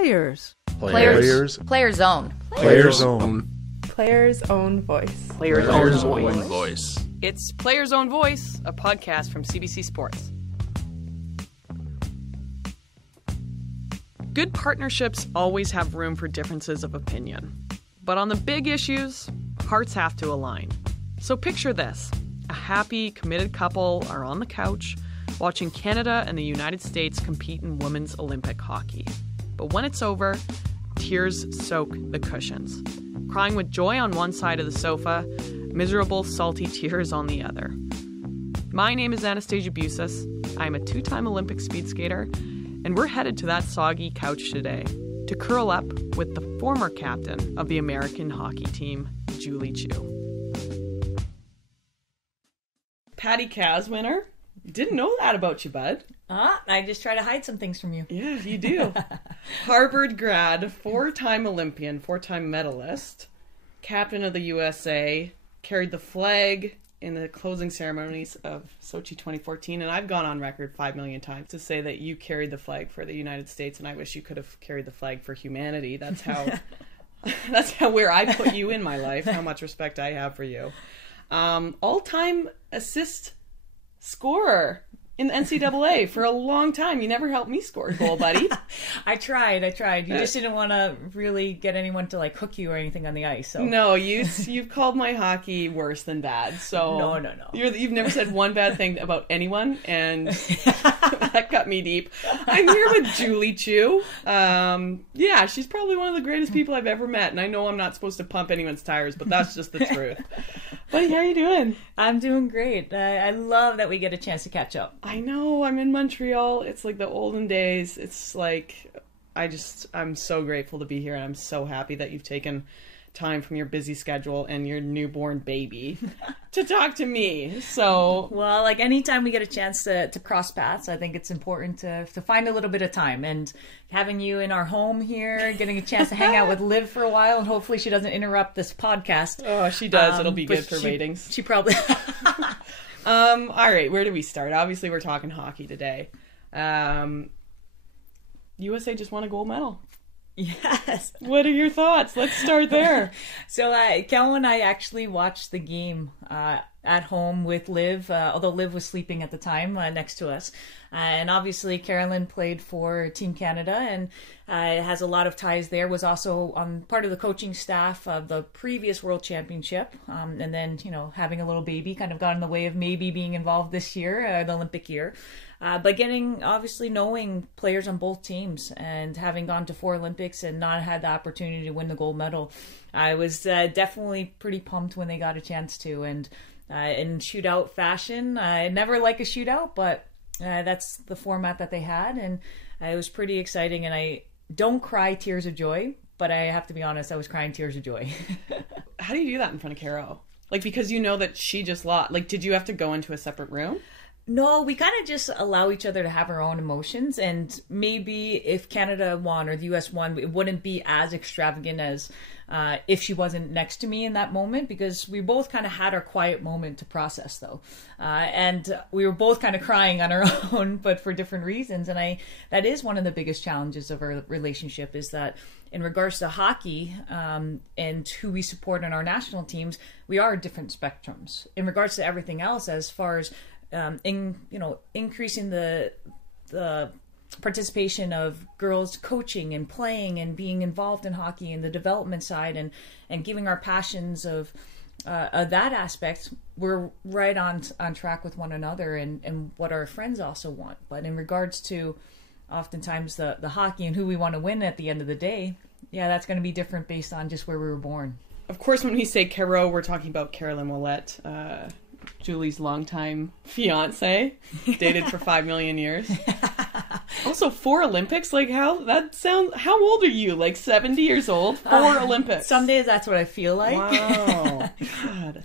Players. Players own. Players own. Players own voice. Players own voice. It's Players Own Voice, a podcast from CBC Sports. Good partnerships always have room for differences of opinion. But on the big issues, hearts have to align. So picture this. A happy, committed couple are on the couch watching Canada and the United States compete in women's Olympic hockey. But when it's over, tears soak the cushions. Crying with joy on one side of the sofa, miserable, salty tears on the other. My name is Anastasia Busis. I'm a two-time Olympic speed skater, and we're headed to that soggy couch today to curl up with the former captain of the American hockey team, Julie Chu. Patty Caz winner. Didn't know that about you, bud. I just try to hide some things from you. Yeah, you do. Harvard grad, four-time Olympian, four-time medalist, captain of the USA, carried the flag in the closing ceremonies of Sochi 2014, and I've gone on record 5 million times to say that you carried the flag for the United States, and I wish you could have carried the flag for humanity. That's how where I put you in my life, how much respect I have for you. All-time assist scorer in the NCAA for a long time. You never helped me score a goal, buddy. I tried. You just didn't want to really get anyone to like hook you or anything on the ice. So no, you've called my hockey worse than bad. So no. You've never said one bad thing about anyone, and that cut me deep. I'm here with Julie Chu. Yeah, she's probably one of the greatest people I've ever met, and I know I'm not supposed to pump anyone's tires, but that's just the truth. Buddy, how are you doing? I'm doing great. I love that we get a chance to catch up. I know. I'm in Montreal. It's like the olden days. It's like, I'm so grateful to be here, and I'm so happy that you've taken time from your busy schedule and your newborn baby to talk to me. So, well, like anytime we get a chance to cross paths, I think it's important to find a little bit of time. And having you in our home here, getting a chance to hang out with Liv for a while, and hopefully she doesn't interrupt this podcast. Oh, she does. It'll be good for ratings. She probably... All right, where do we start? Obviously, we're talking hockey today. USA just won a gold medal. Yes. What are your thoughts? Let's start there. So, Kel and I actually watched the game at home with Liv, although Liv was sleeping at the time next to us. And obviously, Carolyn played for Team Canada and has a lot of ties there, was also on part of the coaching staff of the previous World Championship. And then, having a little baby kind of got in the way of maybe being involved this year, the Olympic year. But knowing players on both teams and having gone to 4 Olympics and not had the opportunity to win the gold medal, I was definitely pretty pumped when they got a chance to. And in shootout fashion, I never like a shootout, but that's the format that they had. And it was pretty exciting. And I don't cry tears of joy, but I have to be honest, I was crying tears of joy. How do you do that in front of Caro? Like, because you know that she just lost. Like, did you have to go into a separate room? No, we kind of just allow each other to have our own emotions, and maybe if Canada won or the US won, it wouldn't be as extravagant as if she wasn't next to me in that moment, because we both kind of had our quiet moment to process, though. And we were both kind of crying on our own, but for different reasons. And that is one of the biggest challenges of our relationship, is that in regards to hockey and who we support in our national teams, we are different spectrums. In regards to everything else, as far as increasing the participation of girls coaching and playing and being involved in hockey and the development side and giving our passions of that aspect, we're right on track with one another and what our friends also want. But in regards to oftentimes the hockey and who we want to win at the end of the day, yeah, that's going to be different based on just where we were born. Of course, when we say Caro, we're talking about Carolyn Ouellette, Julie's longtime fiance, dated for 5 million years. Also, 4 Olympics? Like, how old are you? Like 70 years old? 4 Olympics. Some days that's what I feel like. Wow. God.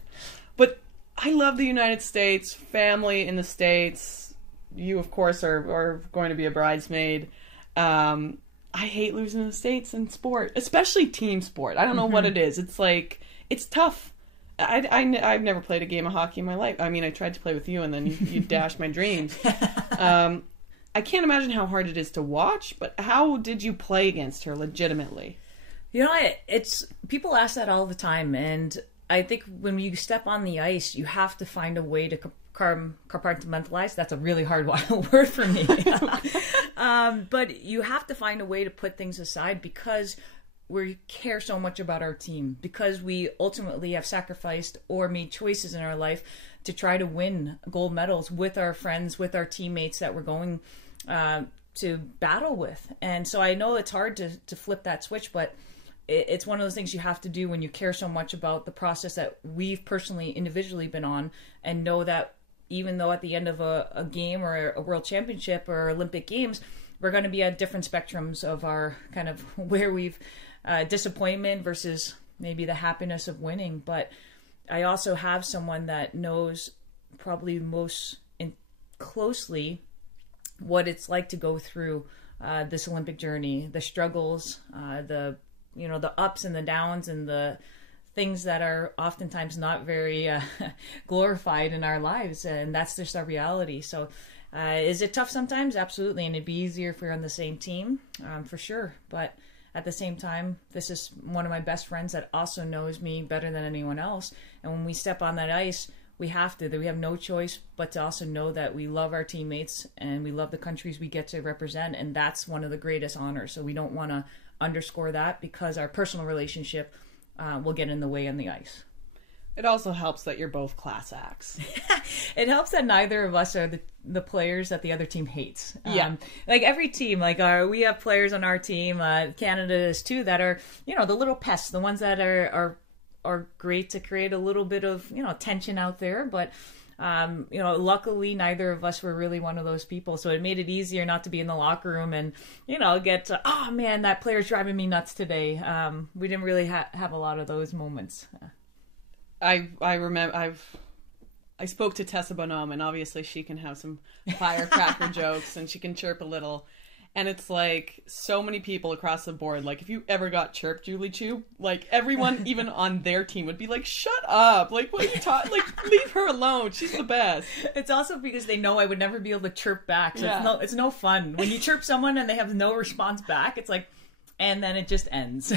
But I love the United States, family in the States. You, of course, are going to be a bridesmaid. I hate losing the States in sport, especially team sport. I don't know what it is. It's like, it's tough. I've never played a game of hockey in my life. I mean, I tried to play with you, and then you dashed my dreams. I can't imagine how hard it is to watch, but how did you play against her legitimately? You know, it's people ask that all the time, and I think when you step on the ice, you have to find a way to compartmentalize. That's a really hard word for me. But you have to find a way to put things aside because we care so much about our team, because we ultimately have sacrificed or made choices in our life to try to win gold medals with our friends, with our teammates that we're going to battle with. And so I know it's hard to flip that switch, but it's one of those things you have to do when you care so much about the process that we've personally, individually been on, and know that even though at the end of a game or a world championship or Olympic Games, we're going to be at different spectrums of our kind of where we've disappointment versus maybe the happiness of winning. But I also have someone that knows probably most closely what it's like to go through this Olympic journey, the struggles, the ups and the downs, and the things that are oftentimes not very glorified in our lives, and that's just our reality. So is it tough sometimes? Absolutely, and it'd be easier if we were on the same team, for sure. But at the same time, this is one of my best friends that also knows me better than anyone else, and when we step on that ice, we have no choice but to also know that we love our teammates and we love the countries we get to represent, and that's one of the greatest honors. So we don't want to underscore that because our personal relationship will get in the way on the ice. It also helps that you're both class acts. It helps that neither of us are the players that the other team hates. Yeah. Like every team, we have players on our team, Canada is too, that are, the little pests, the ones that are great to create a little bit of, tension out there. But, luckily neither of us were really one of those people. So it made it easier not to be in the locker room and, get, oh man, that player's driving me nuts today. We didn't really have a lot of those moments. I remember I spoke to Tessa Bonhomme, and obviously she can have some firecracker jokes and she can chirp a little. And it's like so many people across the board. Like if you ever got chirped, Julie Chu, like everyone, even on their team, would be like, "Shut up! Like what are you talking? Like leave her alone. She's the best." It's also because they know I would never be able to chirp back. So yeah. it's no fun when you chirp someone and they have no response back. It's like, and then it just ends.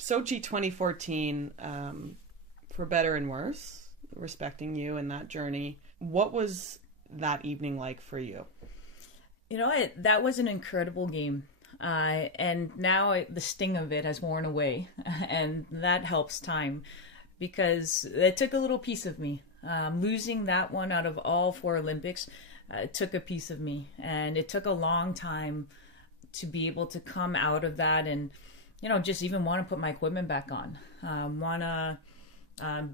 Sochi 2014, for better and worse, respecting you and that journey. What was that evening like for you? That was an incredible game. And now the sting of it has worn away. And that helps time because it took a little piece of me. Losing that one out of all 4 Olympics took a piece of me. And it took a long time to be able to come out of that and, just even want to put my equipment back on. Want to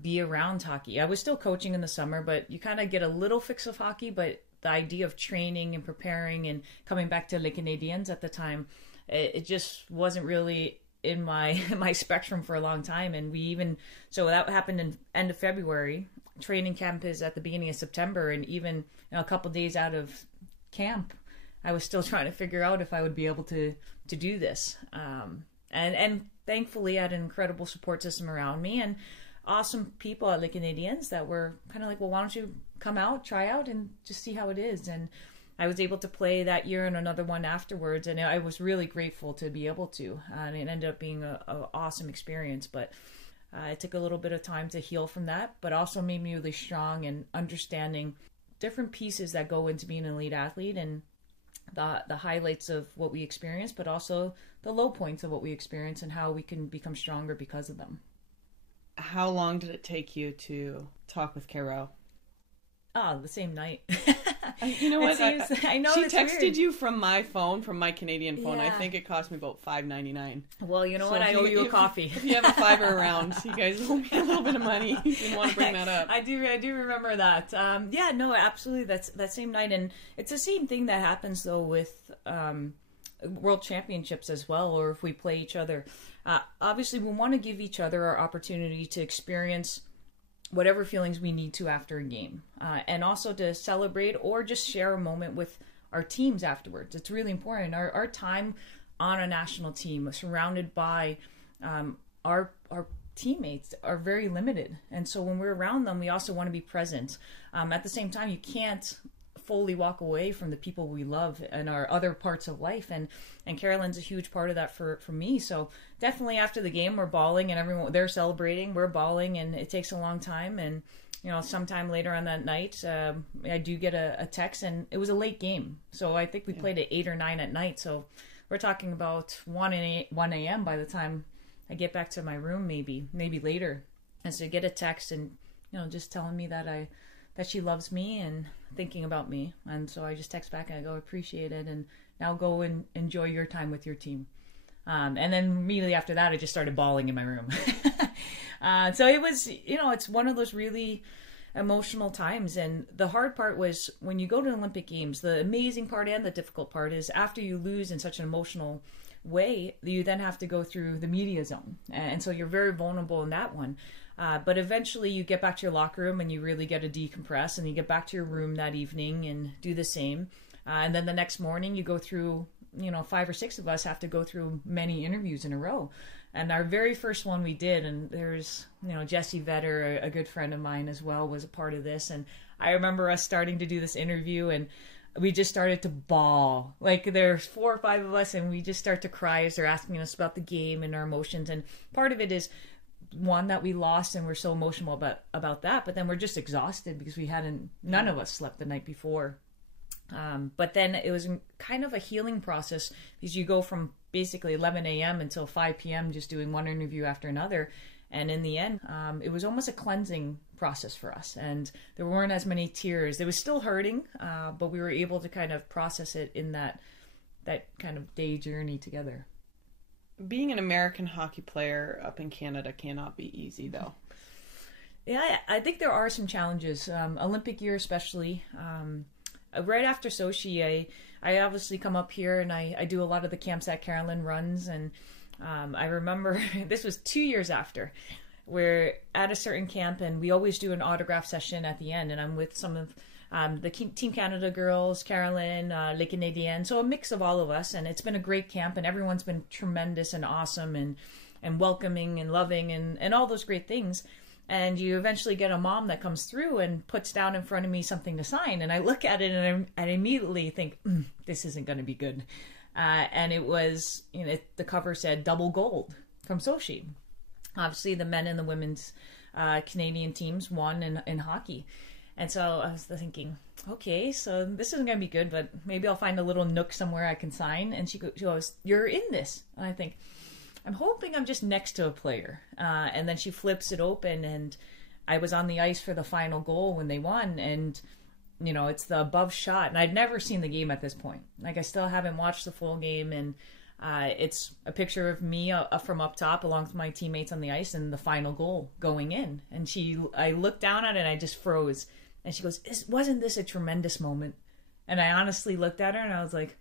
be around hockey. I was still coaching in the summer, but you kind of get a little fix of hockey, but the idea of training and preparing and coming back to Les Canadiens at the time, it just wasn't really in my spectrum for a long time. And so that happened in end of February. Training camp is at the beginning of September, and even a couple days out of camp, I was still trying to figure out if I would be able to do this. And thankfully I had an incredible support system around me and awesome people at Les Canadiens that were kind of like, well, why don't you come out, try out, and just see how it is. And I was able to play that year and another one afterwards, and I was really grateful to be able to. And it ended up being an awesome experience, but it took a little bit of time to heal from that, but also made me really strong and understanding different pieces that go into being an elite athlete and the highlights of what we experience, but also the low points of what we experience and how we can become stronger because of them. How long did it take you to talk with Caro? Oh, the same night. You know what? I know she it's texted weird. you from my phone, from my Canadian phone. Yeah. I think it cost me about $5.99. Well, you know what? I owe you a coffee. If you have a $5 around, you guys owe me a little bit of money. You didn't want to bring that up. I do remember that. Yeah, no, absolutely. That's that same night, and it's the same thing that happens though with World Championships as well, or if we play each other. Obviously, we want to give each other our opportunity to experience whatever feelings we need to after a game, and also to celebrate or just share a moment with our teams afterwards. It's really important. Our time on a national team, surrounded by our teammates, are very limited, and so when we're around them, we also want to be present. At the same time, you can't fully walk away from the people we love and our other parts of life. And Carolyn's a huge part of that for me. So definitely after the game, we're bawling, and everyone, they're celebrating, we're bawling, and it takes a long time. And, you know, sometime later on that night, I do get a text, and it was a late game. So I think we played at 8 or 9 at night. So we're talking about 1 a.m. by the time I get back to my room, maybe later. And so I get a text, and, you know, just telling me that she loves me and thinking about me. And so I just text back and I go, appreciate it, and now go and enjoy your time with your team. And then immediately after that, I just started bawling in my room. So it was, you know, it's one of those really emotional times. And the hard part was when you go to Olympic Games, the amazing part and the difficult part is after you lose in such an emotional way, you then have to go through the media zone. And so you're very vulnerable in that one. But eventually you get back to your locker room and you really get to decompress, and you get back to your room that evening and do the same. And then the next morning you go through, you know, 5 or 6 of us have to go through many interviews in a row. And our very first one we did, and there's, you know, Jesse Vetter, a good friend of mine as well, was a part of this. And I remember us starting to do this interview, and we just started to bawl. Like, there's 4 or 5 of us, and we just start to cry as they're asking us about the game and our emotions. And part of it is, one, that we lost and we're so emotional about that, but then we're just exhausted because none of us slept the night before. But then it was kind of a healing process, because you go from basically 11 a.m. until 5 p.m. just doing one interview after another. And in the end, it was almost a cleansing process for us. And there weren't as many tears. It was still hurting, but we were able to kind of process it in that kind of day journey together. Being an American hockey player up in Canada cannot be easy, though. Yeah, I think there are some challenges. Olympic year especially. Right after Sochi, I obviously come up here and I do a lot of the camps that Carolyn runs. And I remember this was 2 years after. We're at a certain camp and we always do an autograph session at the end. And I'm with some of the Team Canada girls, Carolyn, Les Canadiennes, so a mix of all of us. And it's been a great camp, and everyone's been tremendous and awesome and welcoming and loving and all those great things. And you eventually get a mom that comes through and puts down in front of me something to sign. And I look at it and I immediately think, this isn't going to be good. And it was, you know, the cover said double gold from Sochi. Obviously, the men and the women's Canadian teams won in hockey. And so I was thinking, okay, so this isn't going to be good, but maybe I'll find a little nook somewhere I can sign. And she goes, you're in this. And I think, I'm hoping I'm just next to a player. And then she flips it open, and I was on the ice for the final goal when they won. And, you know, it's the above shot. And I'd never seen the game at this point. Like, I still haven't watched the full game. And it's a picture of me from up top along with my teammates on the ice and the final goal going in. And I looked down at it and I just froze. And she goes, wasn't this a tremendous moment? And I honestly looked at her and I was like,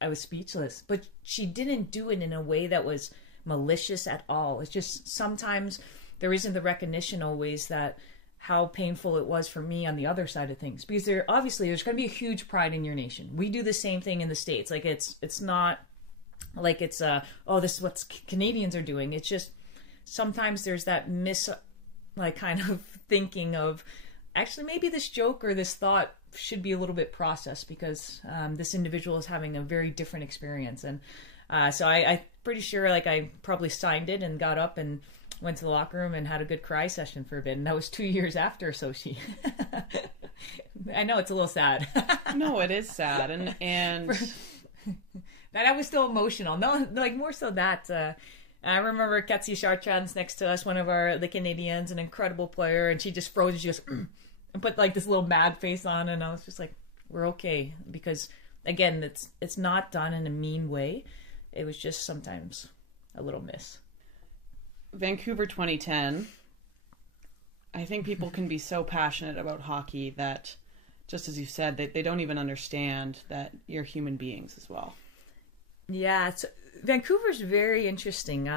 I was speechless. But she didn't do it in a way that was malicious at all. It's just sometimes there isn't the recognition always that how painful it was for me on the other side of things. Because there's going to be a huge pride in your nation. We do the same thing in the States. Like, it's not like it's, this is what Canadians are doing. It's just sometimes there's that kind of thinking of, actually, maybe this joke or this thought should be a little bit processed, because this individual is having a very different experience. And so I'm pretty sure, like, I probably signed it and got up and went to the locker room and had a good cry session for a bit. And that was 2 years after Sochi. I know it's a little sad. No, it is sad. And that I was still emotional. No, like, more so that... I remember Katsi Chartrand's next to us, one of the Canadians, an incredible player, and she just froze and she goes, and put like this little mad face on, and I was just like, we're okay. Because, again, it's not done in a mean way. It was just sometimes a little miss. Vancouver 2010, I think people can be so passionate about hockey that, just as you said, they don't even understand that you're human beings as well. Yeah, Vancouver's very interesting.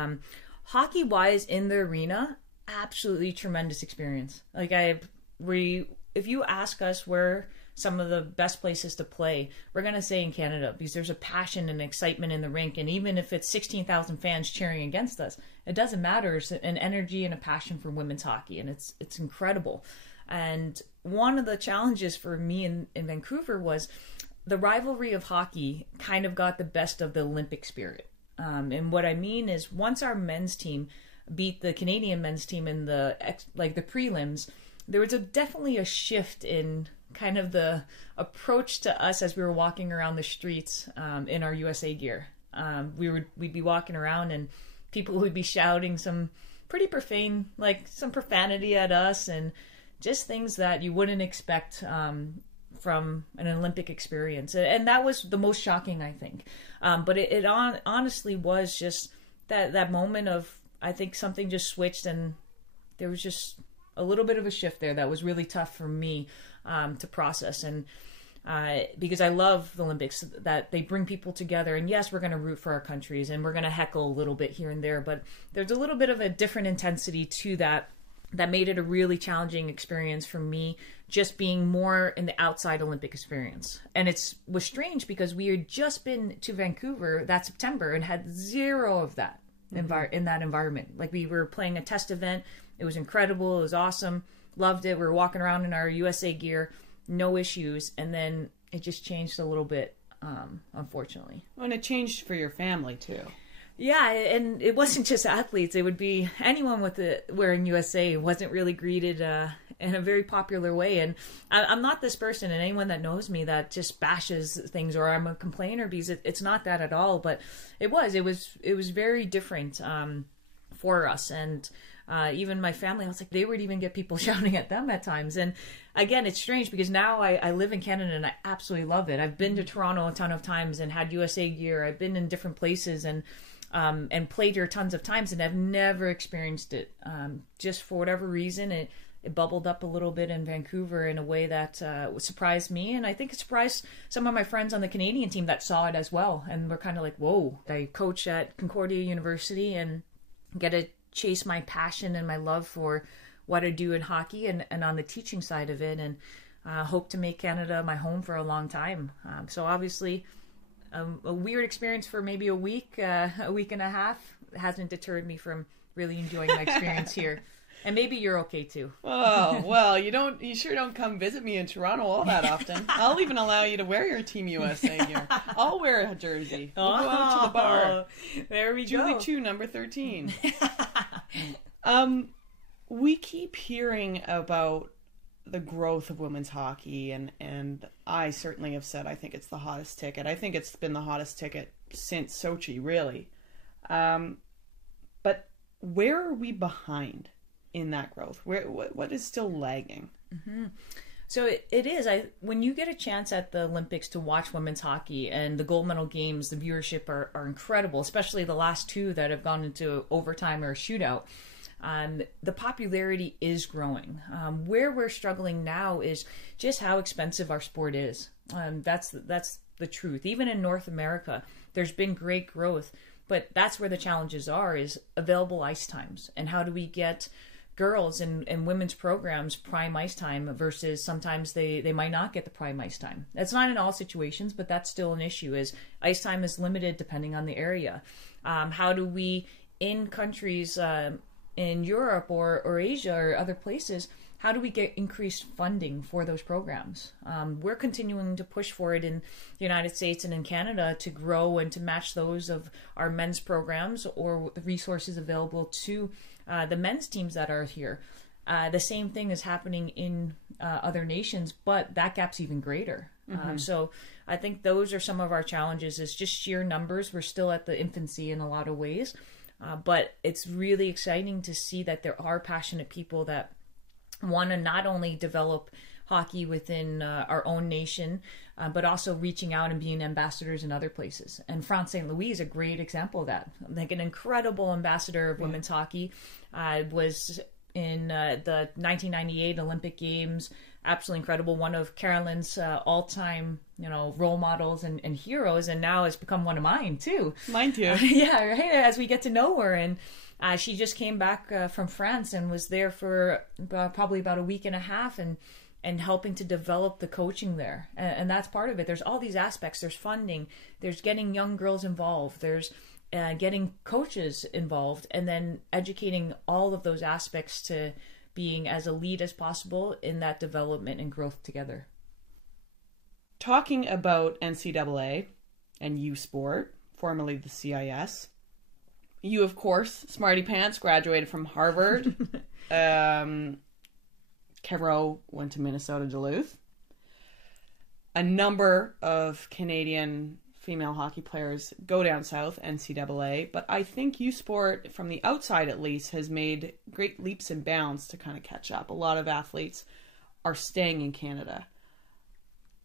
Hockey-wise, in the arena, absolutely tremendous experience. Like, if you ask us where some of the best places to play, we're going to say in Canada, because there's a passion and excitement in the rink. And even if it's 16,000 fans cheering against us, it doesn't matter. It's an energy and a passion for women's hockey, and it's incredible. And one of the challenges for me in Vancouver was the rivalry of hockey kind of got the best of the Olympic spirit. And what I mean is, once our men's team beat the Canadian men's team in the prelims, there was definitely a shift in kind of the approach to us as we were walking around the streets in our USA gear. We'd be walking around and people would be shouting some pretty profane, like some profanity at us, and just things that you wouldn't expect from an Olympic experience. And that was the most shocking, I think. But it honestly was just that moment of, I think something just switched, and there was just a little bit of a shift there that was really tough for me to process. And because I love the Olympics, that they bring people together. And yes, we're going to root for our countries and we're going to heckle a little bit here and there, but there's a little bit of a different intensity to that made it a really challenging experience for me, just being more in the outside Olympic experience. And it was strange because we had just been to Vancouver that September and had zero of that in that environment. Like, we were playing a test event. It was incredible. It was awesome. Loved it. We were walking around in our USA gear, no issues. And then it just changed a little bit, unfortunately. Well, and it changed for your family too. Yeah, and it wasn't just athletes. It would be anyone wearing USA wasn't really greeted in a very popular way. And I'm not this person, and anyone that knows me that just bashes things or I'm a complainer, because it's not that at all. But it was very different for us. And even my family, I was like, they would even get people shouting at them at times. And again, it's strange because now I live in Canada and I absolutely love it. I've been to Toronto a ton of times and had USA gear. I've been in different places and played here tons of times, and I've never experienced it. Just for whatever reason, it bubbled up a little bit in Vancouver in a way that surprised me, and I think it surprised some of my friends on the Canadian team that saw it as well, and were kind of like, whoa. I coach at Concordia University and get to chase my passion and my love for what I do in hockey and on the teaching side of it, and hope to make Canada my home for a long time. So obviously, a weird experience for maybe a week and a half hasn't deterred me from really enjoying my experience here. And maybe you're okay too. Oh, well, you sure don't come visit me in Toronto all that often. I'll even allow you to wear your Team USA gear. I'll wear a jersey. We'll go out to the bar. There we go. Julie Chu, number 13. We keep hearing about the growth of women's hockey, and I certainly have said I think it's the hottest ticket. I think it's been the hottest ticket since Sochi, really. But where are we behind in that growth? What is still lagging? Mm-hmm. So it is. When you get a chance at the Olympics to watch women's hockey and the gold medal games, the viewership are incredible, especially the last two that have gone into overtime or a shootout. The popularity is growing. Where we're struggling now is just how expensive our sport is. That's the truth. Even in North America, there's been great growth, but that's where the challenges are, is available ice times. And how do we get girls in women's programs prime ice time versus sometimes they might not get the prime ice time. That's not in all situations, but that's still an issue, is ice time is limited depending on the area. How do we, in countries in Europe or Asia or other places, how do we get increased funding for those programs? We're continuing to push for it in the United States and in Canada to grow and to match those of our men's programs or the resources available to the men's teams that are here. The same thing is happening in other nations, but that gap's even greater. Mm-hmm. So I think those are some of our challenges, is just sheer numbers. We're still at the infancy in a lot of ways. But it's really exciting to see that there are passionate people that want to not only develop hockey within our own nation, but also reaching out and being ambassadors in other places. And France St. Louis is a great example of that. Like, an incredible ambassador of women's hockey. Was in the 1998 Olympic Games. Absolutely incredible. One of Carolyn's all-time, role models and heroes, and now has become one of mine too. Mine too. Yeah, right. As we get to know her, and she just came back from France and was there for probably about a week and a half, and helping to develop the coaching there. And that's part of it. There's all these aspects. There's funding. There's getting young girls involved. There's getting coaches involved, and then educating all of those aspects to being as elite as possible in that development and growth together. Talking about NCAA and U Sport, formerly the CIS, you, of course, Smarty Pants, graduated from Harvard. Kevro went to Minnesota Duluth. A number of Canadian female hockey players go down south, NCAA, but I think U Sport, from the outside at least, has made great leaps and bounds to kind of catch up. A lot of athletes are staying in Canada.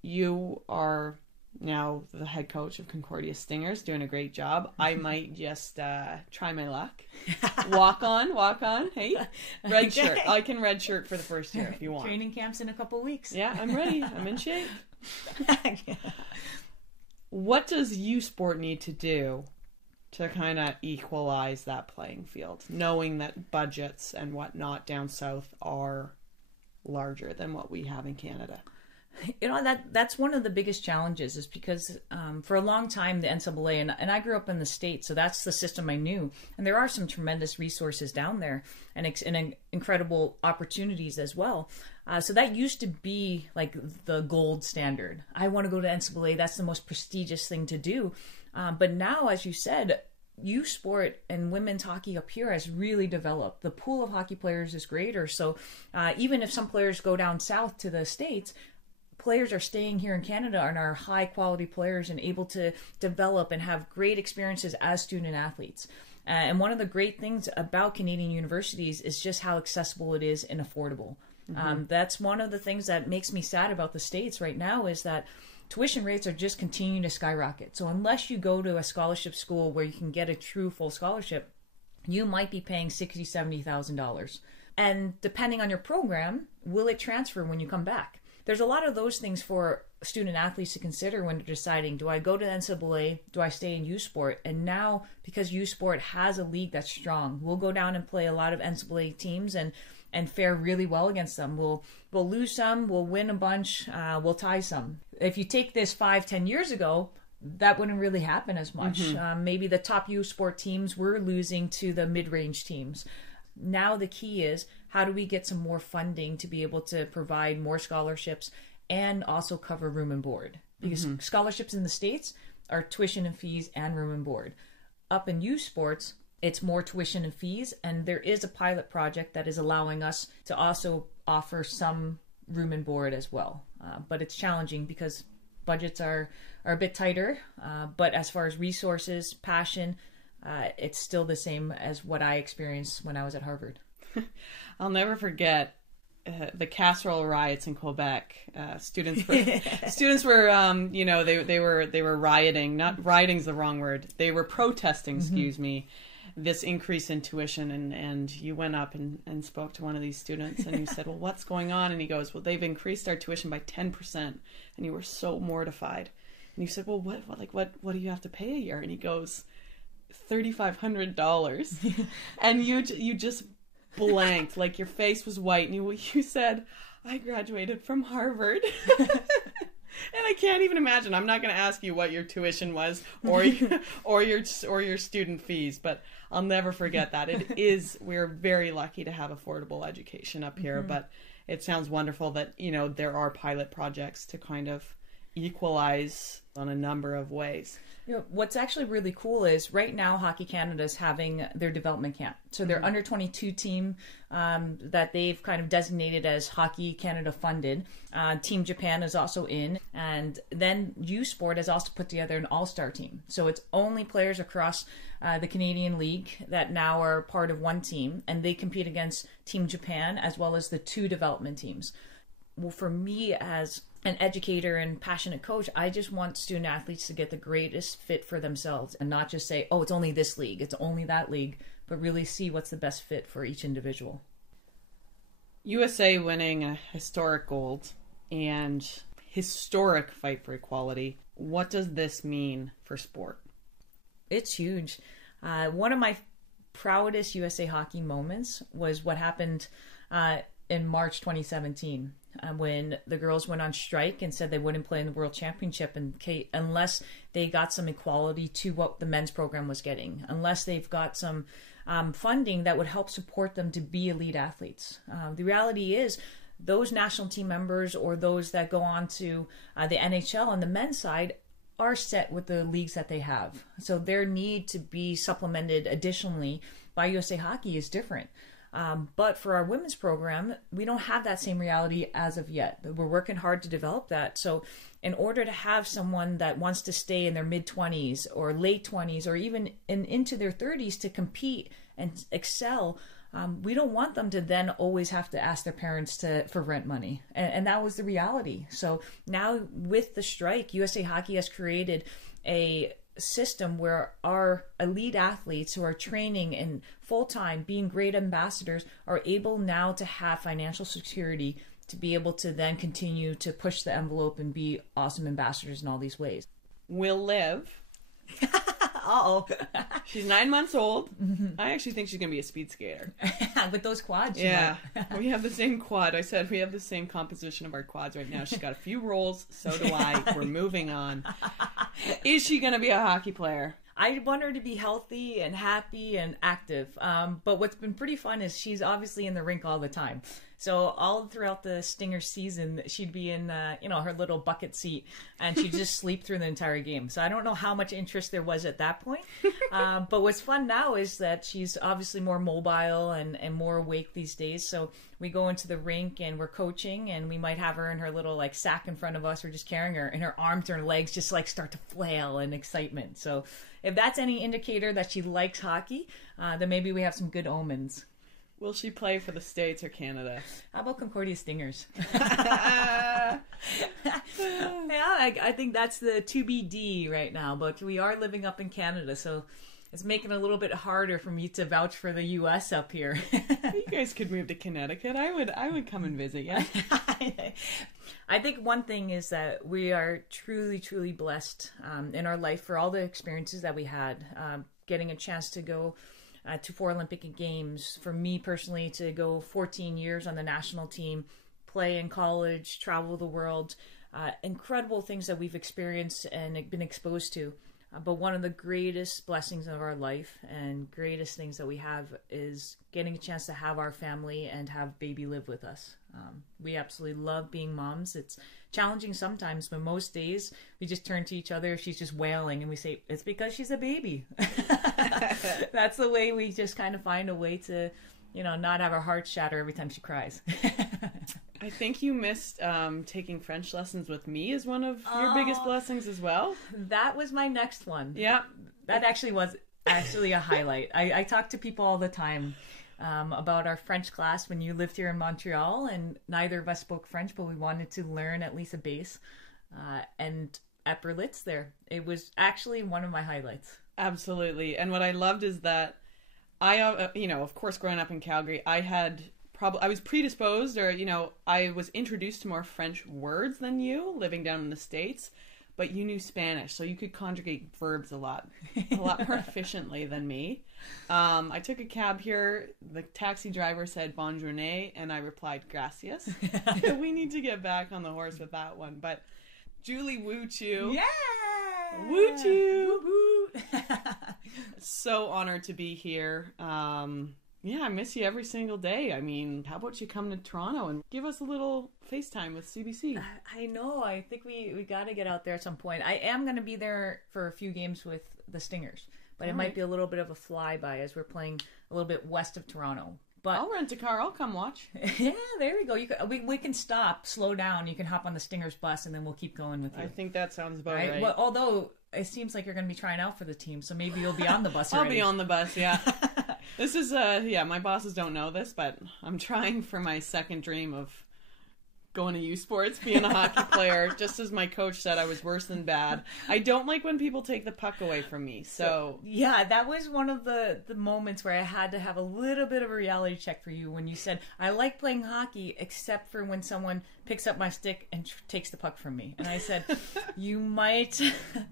You are now the head coach of Concordia Stingers, doing a great job. I might just try my luck. Walk on. Hey, red shirt. I can red shirt for the first year if you want. Training camps in a couple weeks. Yeah, I'm ready. I'm in shape. What does U Sport need to do to kind of equalize that playing field, knowing that budgets and whatnot down south are larger than what we have in Canada? You know, that's one of the biggest challenges, is because for a long time the NCAA, and I grew up in the States, so that's the system I knew, and there are some tremendous resources down there and incredible opportunities as well. So that used to be like the gold standard. I want to go to NCAA, that's the most prestigious thing to do. But now, as you said, U Sport and women's hockey up here has really developed. The pool of hockey players is greater, so even if some players go down south to the States, players are staying here in Canada and are high quality players and able to develop and have great experiences as student athletes. And one of the great things about Canadian universities is just how accessible it is and affordable. That's one of the things that makes me sad about the States right now, is that tuition rates are just continuing to skyrocket. So unless you go to a scholarship school where you can get a true full scholarship, you might be paying $60,000, $70,000. And depending on your program, will it transfer when you come back? There's a lot of those things for student athletes to consider when they're deciding, do I go to NCAA, do I stay in U Sport? And now, because U Sport has a league that's strong, we'll go down and play a lot of NCAA teams and fare really well against them. We'll lose some, we'll win a bunch, we'll tie some. If you take this 5-10 years ago, that wouldn't really happen as much. Maybe the top U Sport teams were losing to the mid-range teams. Now the key is, how do we get some more funding to be able to provide more scholarships and also cover room and board? Because scholarships in the States are tuition and fees and room and board. Up in U Sports, it's more tuition and fees, and there is a pilot project that is allowing us to also offer some room and board as well. But it's challenging because budgets are a bit tighter. But as far as resources, passion, it's still the same as what I experienced when I was at Harvard. I'll never forget the casserole riots in Quebec. Students were, they were rioting. Not rioting's the wrong word. They were protesting, excuse me, this increase in tuition. And you went up and spoke to one of these students, and you said, well, what's going on? And he goes, well, they've increased our tuition by 10%. And you were so mortified. And you said, well, what do you have to pay a year? And he goes, $3,500. And you just blanked, like your face was white, and you said, I graduated from Harvard. And I can't even imagine. I'm not going to ask you what your tuition was or your student fees, but I'll never forget that. We're very lucky to have affordable education up here, but it sounds wonderful that, there are pilot projects to kind of equalize on a number of ways. What's actually really cool is right now Hockey Canada is having their development camp. So their under 22 team that they've kind of designated as Hockey Canada funded. Team Japan is also in. And then U Sport has also put together an all-star team. So it's only players across the Canadian League that now are part of one team. And they compete against Team Japan as well as the two development teams. Well, for me as an educator and passionate coach, I just want student athletes to get the greatest fit for themselves and not just say, oh, it's only this league, it's only that league, but really see what's the best fit for each individual. USA winning a historic gold and historic fight for equality. What does this mean for sport? It's huge. One of my proudest USA hockey moments was what happened in March 2017. When the girls went on strike and said they wouldn't play in the World Championship unless they got some equality to what the men's program was getting, unless they've got some funding that would help support them to be elite athletes. The reality is, those national team members or those that go on to the NHL on the men's side are set with the leagues that they have. So their need to be supplemented additionally by USA Hockey is different. But for our women's program, we don't have that same reality as of yet. We're working hard to develop that. So in order to have someone that wants to stay in their mid-20s or late 20s or even into their 30s to compete and excel, we don't want them to then always have to ask their parents for rent money. And that was the reality. So now with the strike, USA Hockey has created a system where our elite athletes who are training and full-time, being great ambassadors, are able now to have financial security to be able to then continue to push the envelope and be awesome ambassadors in all these ways. Will live. Uh-oh. She's 9 months old. I actually think she's going to be a speed skater. With those quads. Yeah. We have the same quad. I said we have the same composition of our quads right now. She's got a few rolls. So do I. We're moving on. Is she going to be a hockey player? I want her to be healthy and happy and active. But what's been pretty fun is she's obviously in the rink all the time. So all throughout the Stinger season, she'd be in, her little bucket seat, and she'd just sleep through the entire game. So I don't know how much interest there was at that point. But what's fun now is that she's obviously more mobile and more awake these days. So we go into the rink and we're coaching, and we might have her in her little sack in front of us. We're just carrying her, and her arms and her legs just start to flail in excitement. So if that's any indicator that she likes hockey, then maybe we have some good omens. Will she play for the States or Canada? How about Concordia Stingers? Yeah, I think that's the TBD right now. But we are living up in Canada, so it's making it a little bit harder for me to vouch for the U.S. up here. You guys could move to Connecticut. I would come and visit you. I think one thing is that we are truly, truly blessed in our life for all the experiences that we had. Getting a chance to go to 4 Olympic Games, for me personally to go 14 years on the national team, play in college, travel the world, incredible things that we've experienced and been exposed to. But one of the greatest blessings of our life and greatest things that we have is getting a chance to have our family and have baby live with us. We absolutely love being moms. It's challenging sometimes, but most days we just turn to each other. She's just wailing and we say, it's because she's a baby. That's the way we just kind of find a way to, not have our hearts shatter every time she cries. I think you missed taking French lessons with me as one of your biggest blessings as well. That was my next one. Yeah. That actually was a highlight. I talk to people all the time about our French class when you lived here in Montreal, and neither of us spoke French, but we wanted to learn at least a base. And at Berlitz there, it was actually one of my highlights. Absolutely. And what I loved is that I, of course, growing up in Calgary, I was predisposed, or, I was introduced to more French words than you living down in the States, but you knew Spanish, so you could conjugate verbs a lot more efficiently than me. I took a cab here. The taxi driver said "bonne journée," and I replied "gracias." We need to get back on the horse with that one. But Julie Chu. Yeah! Woo Chu! So honored to be here. Yeah, I miss you every single day. I mean, how about you come to Toronto and give us a little FaceTime with CBC? I know. I think we got to get out there at some point. I am going to be there for a few games with the Stingers, but it might be a little bit of a flyby as we're playing a little bit west of Toronto. But I'll rent a car. I'll come watch. Yeah, there we go. We can stop, slow down. You can hop on the Stingers bus, and then we'll keep going with you. I think that sounds about right. Well, although it seems like you're going to be trying out for the team, so maybe you'll be on the bus already. I'll be on the bus, yeah. This is, my bosses don't know this, but I'm trying for my second dream of going to U Sports, being a hockey player. Just as my coach said, I was worse than bad. I don't like when people take the puck away from me, so... Yeah, that was one of the moments where I had to have a little bit of a reality check for you when you said, I like playing hockey, except for when someone picks up my stick and takes the puck from me. And I said, you might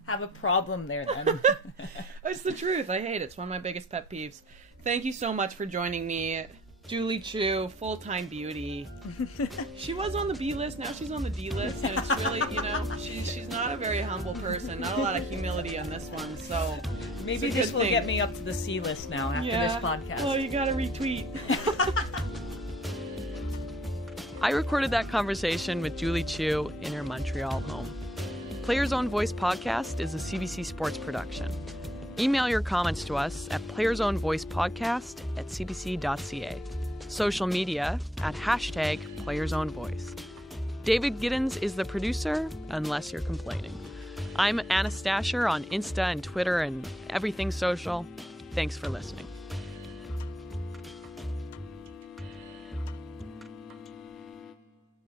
have a problem there then. It's the truth. I hate it. It's one of my biggest pet peeves. Thank you so much for joining me. Julie Chu, full-time beauty. She was on the B list, now she's on the D list, and it's really, she's not a very humble person. Not a lot of humility on this one, so maybe this will get me up to the C list now after this podcast. Oh, you gotta retweet. I recorded that conversation with Julie Chu in her Montreal home. Players Own Voice podcast is a CBC Sports production. Email your comments to us at playersownvoicepodcast@cbc.ca. Social media at #PlayersOwnVoice. David Giddens is the producer, unless you're complaining. I'm Anna Stasher on Insta and Twitter and everything social. Thanks for listening.